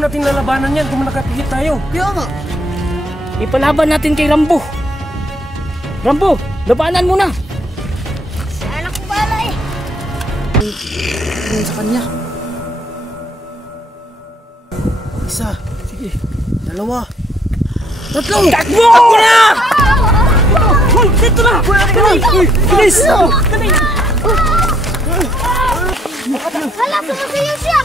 Paano natin lalabanan yan kung nakapigit tayo? Kaya nga. Ipalaban natin kay Rambo. Rambo, labanan mo na. Anak ko bala eh. Sa kanya. Isa. Sige. Dalawa. Tatlo! Takbo! Takbo na! Hoy, dito na! Bilis! Hala, sumasayaw siya!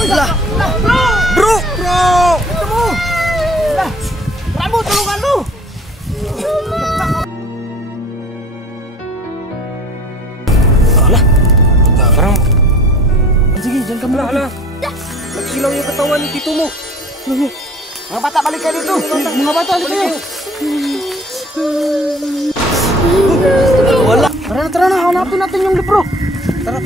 Wala! Bro! Bro! Ito mo! Rambo, tulungan mo! Parang Sige, dyan ka muna. hala. Nagsilaw yung katawan ni tito mo. Mga bata, balik kayo dito! Mga bata, halika kayo. Wala! Tara na, hanapin natin yung libro. Tara.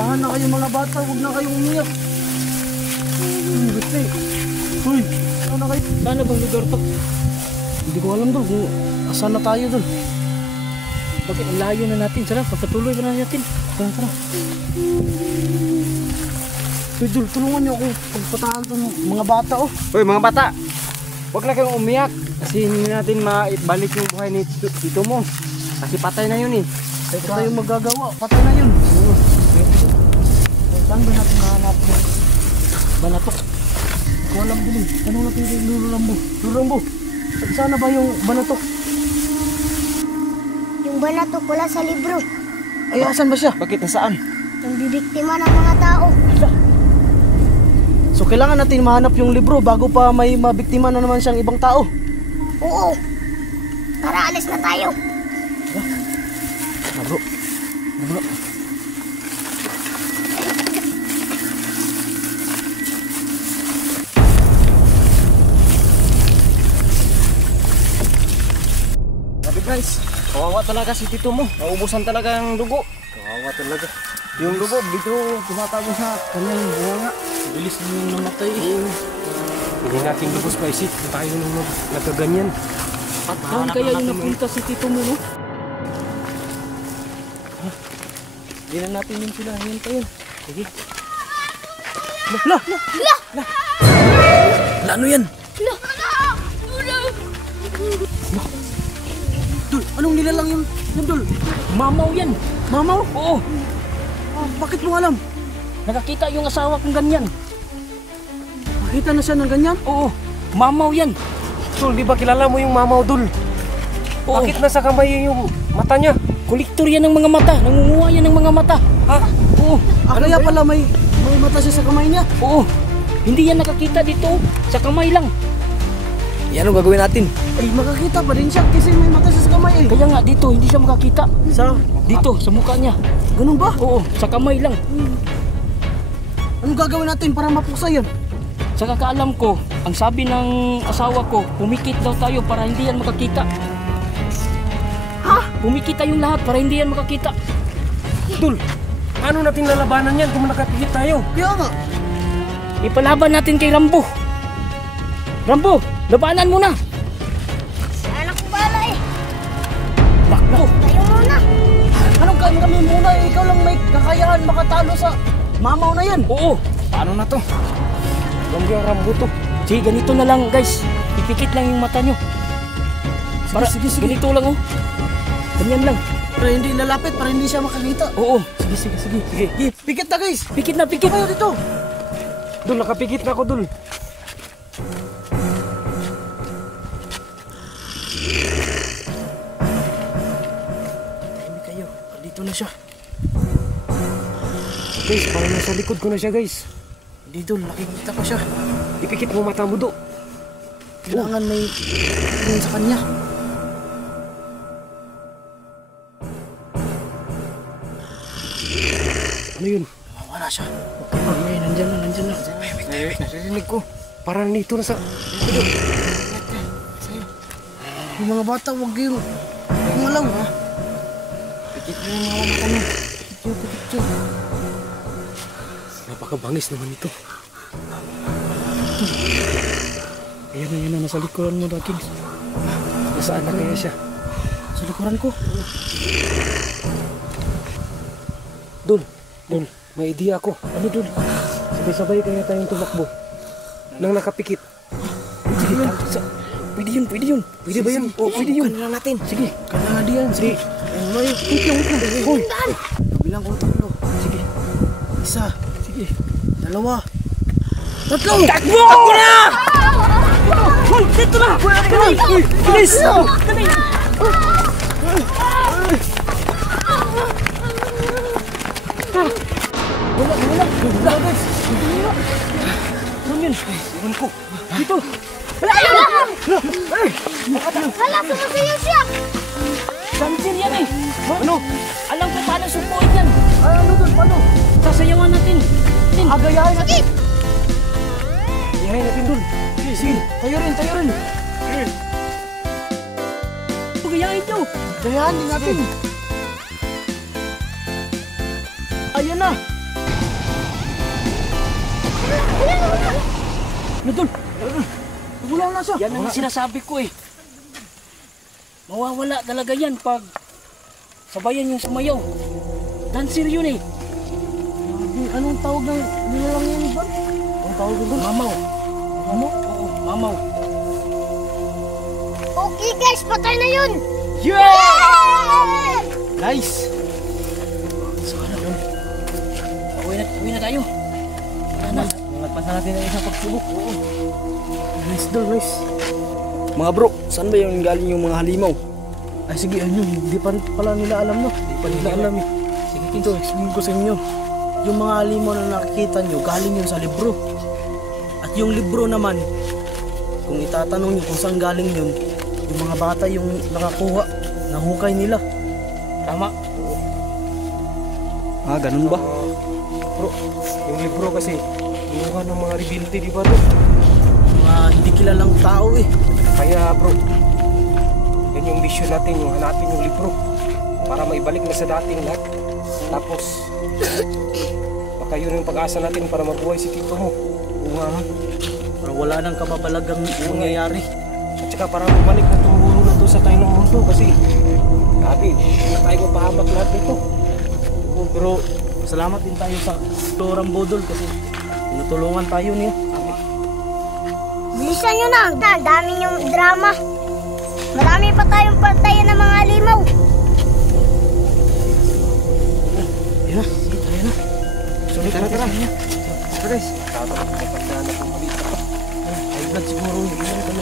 Tahan na kayo mga bata, huwag na kayong umiyak. Buti. Uy, tahan na kayo. Saan na bang lugar to? Hindi ko alam doon kung asan na tayo doon. Bakit ang layo na natin? Sarap, papatuloy ba na natin? Tara. Uy, Dul, tulungan niyo ako pagpatahan itong mga bata, oh. Hoy mga bata, huwag na kayong umiyak. Kasi hindi natin maibalik yung buhay ni tito mo. Kasi patay na yun eh. Ito tayong magagawa, patay na yun. Saan ba natin mahanap mo? Banatok. Ko alam din eh. Tanong natin kay Lolo Rambo. Lolo Rambo, saan na ba yung banatok? Yung banatok wala sa libro. Ay, asan ba siya? Bakit nasaan? Yung bibiktima ng mga tao. So kailangan natin mahanap yung libro bago pa may mabiktima na naman siyang ibang tao. Oo. Tara, alis na tayo. Bro. Sabi guys, kawawa talaga si tito mo. Naubusan talaga ang dugo. Kawawa talaga. Yung dugo dito tumatago sa kanyang bunga. Bilis na yung namatay. Hindi natin lubos pa isip kung tayo nung nagkaganyan. At saan kaya yung napunta si tito mo, no? Hindi na natin yung sila hintayin. Sige. Ano yan? Dul, anong nilalang yun Dul? Mamaw yan. Mamaw? Oo. Bakit mo alam? Nakakita yung asawa kong ganyan. Makita na siya ng ganyan? Oo. Mamaw yan. Dul, di ba kilala mo yung mamaw Dul? Oo. Bakit nasa kamay yung mata niya? Kolektor yan ng mga mata. Nangunguha yan ng mga mata. Ha? Oo. Kaya pala may mata siya sa kamay niya. Oo. Hindi yan nakakita dito. Sa kamay lang. Yan ang gagawin natin. Ay, makakita pa rin siya kasi may mata siya sa kamay eh. Kaya nga dito, hindi siya makakita. Dito, sa mukha niya. Ganun ba? Oo, sa kamay lang. Anong gagawin natin para mapuksa yan? Sa kakaalam ko, ang sabi ng asawa ko, pumikit daw tayo para hindi yan makakita. Ha? Pumikit tayong lahat para hindi yan makakita. Dul, paano natin lalabanan yan kung nakapigit tayo? Kaya nga. Ipalaban natin kay Rambo. Rambo, labanan mo na. Anak ko bala eh. Bakbo. Tayo muna. Anong kami muna eh? Ikaw lang may kakayahan makatalo sa mamaw na yan. Oo. Paano na to? Rambo ang Rambo to. Sige, ganito na lang guys. Ipikit lang yung mata nyo. Para, Sige. ganito lang oh. Ganyan lang. Para hindi lalapit, para hindi siya makakita. Oo. Sige. Pikit na guys. Pikit na, pikit. Kayo dito. Dul, nakapigit na ako Dul. Tahimik kayo. Dito na siya. Guys, parang nasa likod ko na siya guys. Dito, nakikita ko siya. Ipikit mo mata mo do. Kailangan may yun sa kanya. Ano yun? Wala siya. Okay, nandyan na. Narinig ko. Parang nito na sa... Yung mga bata, huwag kayo kumalaw. Pikit mo yung mga mata mo. Picture. Napakabangis naman ito. Ayan na, nasa likuran mo, Dakins. Nasaan na kaya siya? Sa likuran ko. Dul, may idea ako. Ano, Dul? Sabay-sabay kaya tayong tumakbo. Nang nakapikit. Sige, pwede yun. Pwede ba yan? Oo, pwede yun. Kanila natin. Sige, kanila diyan. Sige. Hoy. Bilang ko 3. Sige. 1. Sige. 2. 3. Takbo! Takbo na! Hoy, dito na! Hoy, bilis! Dali! Wala, guys. Ano yun? Iwan ko. Dito. Hala, sumasayaw siya! Samsir yan eh. Ano? Alam ko paano supuin yan. Ano doon? Paano? Sasayawan natin. Agayahin natin. Sige! Agayahin natin doon. Sige. Tayo rin. Pagayain nyo. Agayahin din natin. Ayan na. Nadol, Wala na siya. yan ang sinasabi ko eh. Mawawala talaga yan pag sabayan yung sumayaw. Dancer yun eh. Anong tawag ng nilalang yan ba? Anong tawag doon? Mamaw. Oo, mamaw. Okay guys, patay na yun! Yeah! Nice. Uwi na tayo. Ano? Nagpasa natin ang isang pagsubok. Oo. Nice doon, nice. Mga bro, saan ba yung galing yung mga halimaw? Ay sige, ayun, hindi pa pala nila alam, no? Hindi pa nila alam eh. Sige, ito, explain ko sa inyo. Yung mga halimaw na nakikita nyo, galing yun sa libro. At yung libro naman, kung itatanong nyo kung saan galing yun, yung mga bata yung nakakuha, nahukay nila. Tama. Ah, ganun ba? Bro, yung libro kasi, kinuha ng mga rebelde, di ba doon? Mga hindi kilalang tao eh. Kaya bro, yan yung mission natin, yung hanapin yung libro para maibalik na sa dating lahat. Tapos, baka yun yung pag-asa natin para mabuhay si tito mo. Oo nga, ha? Parang wala nang kababalagang nangyayari. At saka para bumalik na itong mundo na to sa tayo ng mundo kasi grabe, na tayo mapahamak lahat dito. Oo, pero salamat din tayo sa Torang Bodol kasi tinutulungan tayo niya. Bilisan nyo na! Ang dami yung drama. Marami pa tayong patayan ng mga limaw. Ayun na, sige, tayo na. Sulit Tara, tara. Tara, guys. Tama, kapag na maliit ako. Ay, blood siguro. Hindi na